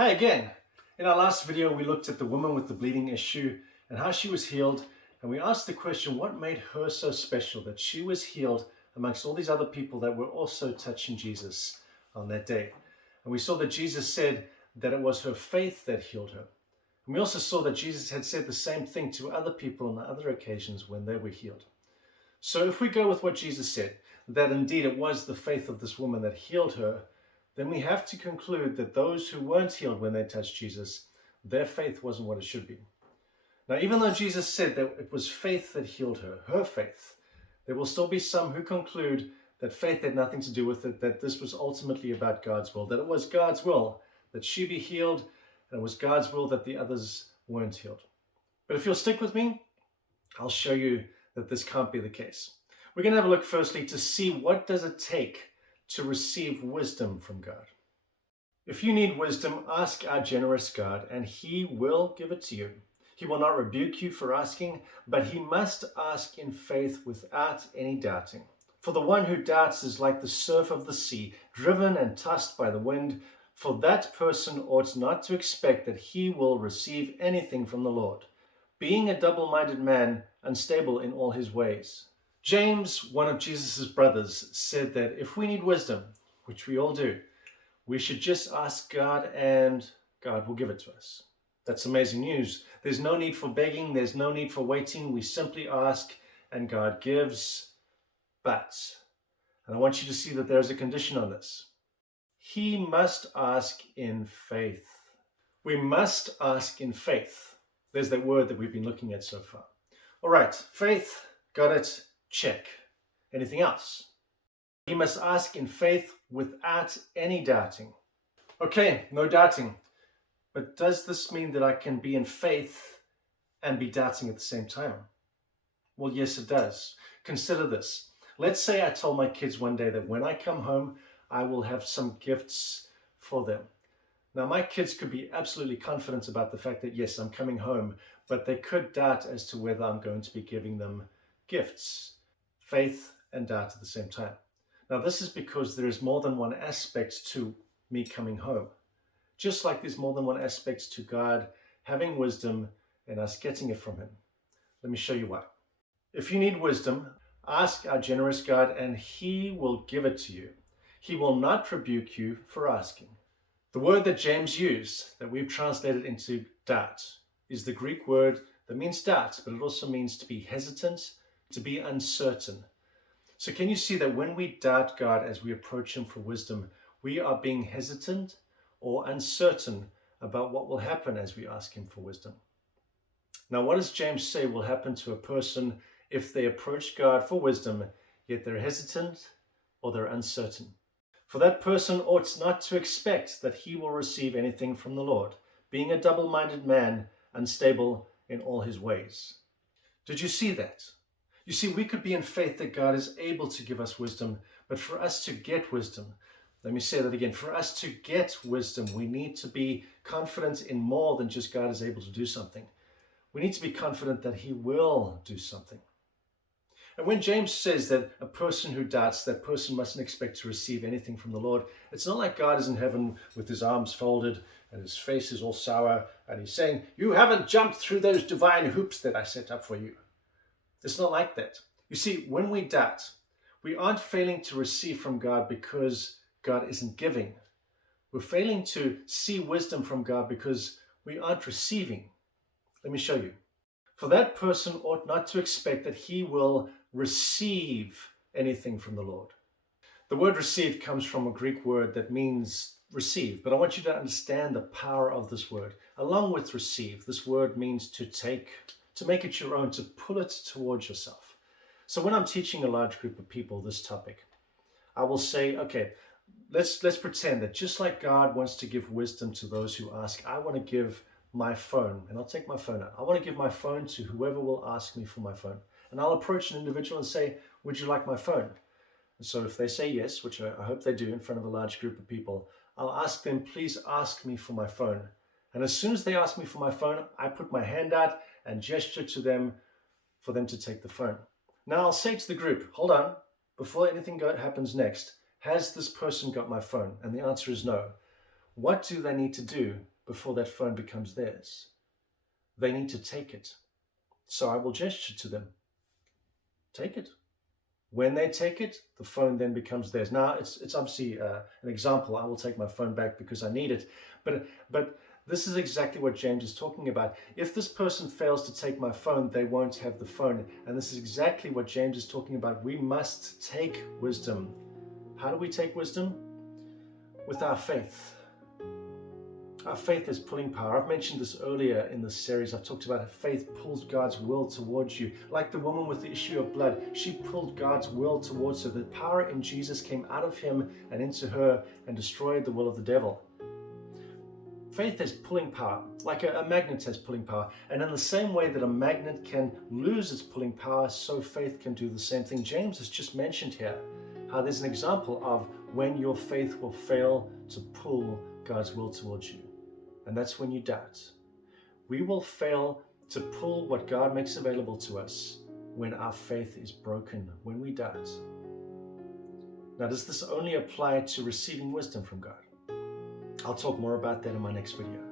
Hi again. In our last video, we looked at the woman with the bleeding issue and how she was healed. And we asked the question, what made her so special that she was healed amongst all these other people that were also touching Jesus on that day? And we saw that Jesus said that it was her faith that healed her. And we also saw that Jesus had said the same thing to other people on other occasions when they were healed. So if we go with what Jesus said, that indeed it was the faith of this woman that healed her, then we have to conclude that those who weren't healed when they touched Jesus, their faith wasn't what it should be. Now, even though Jesus said that it was faith that healed her, her faith, there will still be some who conclude that faith had nothing to do with it, that this was ultimately about God's will, that it was God's will that she be healed, and it was God's will that the others weren't healed. But if you'll stick with me, I'll show you that this can't be the case. We're going to have a look firstly to see what does it take to receive wisdom from God. If you need wisdom, ask our generous God, and He will give it to you. He will not rebuke you for asking, but he must ask in faith without any doubting. For the one who doubts is like the surf of the sea, driven and tossed by the wind. For that person ought not to expect that he will receive anything from the Lord, being a double-minded man, unstable in all his ways. James, one of Jesus' brothers, said that if we need wisdom, which we all do, we should just ask God and God will give it to us. That's amazing news. There's no need for begging. There's no need for waiting. We simply ask and God gives. But, and I want you to see that there's a condition on this. He must ask in faith. We must ask in faith. There's that word that we've been looking at so far. All right, faith, got it. Check. Anything else? He must ask in faith without any doubting. Okay, no doubting. But does this mean that I can be in faith and be doubting at the same time? Well, yes, it does. Consider this. Let's say I told my kids one day that when I come home, I will have some gifts for them. Now, my kids could be absolutely confident about the fact that, yes, I'm coming home, but they could doubt as to whether I'm going to be giving them gifts. Faith and doubt at the same time. Now, this is because there is more than one aspect to me coming home. Just like there's more than one aspect to God having wisdom and us getting it from Him. Let me show you why. If you need wisdom, ask our generous God and He will give it to you. He will not rebuke you for asking. The word that James used, that we've translated into doubt, is the Greek word that means doubt, but it also means to be hesitant, to be uncertain. So can you see that when we doubt God as we approach Him for wisdom, we are being hesitant or uncertain about what will happen as we ask Him for wisdom? Now, what does James say will happen to a person if they approach God for wisdom, yet they're hesitant or they're uncertain? For that person ought not to expect that he will receive anything from the Lord, being a double-minded man, unstable in all his ways. Did you see that? You see, we could be in faith that God is able to give us wisdom, but for us to get wisdom, let me say that again, for us to get wisdom, we need to be confident in more than just God is able to do something. We need to be confident that He will do something. And when James says that a person who doubts, that person mustn't expect to receive anything from the Lord, it's not like God is in heaven with His arms folded and His face is all sour and He's saying, you haven't jumped through those divine hoops that I set up for you. It's not like that. You see, when we doubt, we aren't failing to receive from God because God isn't giving. We're failing to see wisdom from God because we aren't receiving. Let me show you. For that person ought not to expect that he will receive anything from the Lord. The word receive comes from a Greek word that means receive, but I want you to understand the power of this word. Along with receive, this word means to take, to make it your own, to pull it towards yourself. So when I'm teaching a large group of people this topic, I will say, okay, let's pretend that just like God wants to give wisdom to those who ask, I want to give my phone, and I'll take my phone out. I want to give my phone to whoever will ask me for my phone. And I'll approach an individual and say, would you like my phone? And so if they say yes, which I hope they do in front of a large group of people, I'll ask them, please ask me for my phone. And as soon as they ask me for my phone, I put my hand out and gesture to them for them to take the phone. Now I'll say to the group, hold on, before anything happens next, has this person got my phone? And the answer is no. what do they need to do before that phone becomes theirs? They need to take it. So I will gesture to them, take it. When they take it, the phone then becomes theirs. Now, it's obviously an example. I will take my phone back because I need it. But this is exactly what James is talking about. If this person fails to take my phone, they won't have the phone. And this is exactly what James is talking about. We must take wisdom. How do we take wisdom? With our faith. Our faith is pulling power. I've mentioned this earlier in this series. I've talked about how faith pulls God's will towards you. Like the woman with the issue of blood, she pulled God's will towards her. The power in Jesus came out of him and into her and destroyed the will of the devil. Faith has pulling power, like a magnet has pulling power. And in the same way that a magnet can lose its pulling power, so faith can do the same thing. James has just mentioned here how there's an example of when your faith will fail to pull God's will towards you. And that's when you doubt. We will fail to pull what God makes available to us when our faith is broken, when we doubt. Now, does this only apply to receiving wisdom from God? I'll talk more about that in my next video.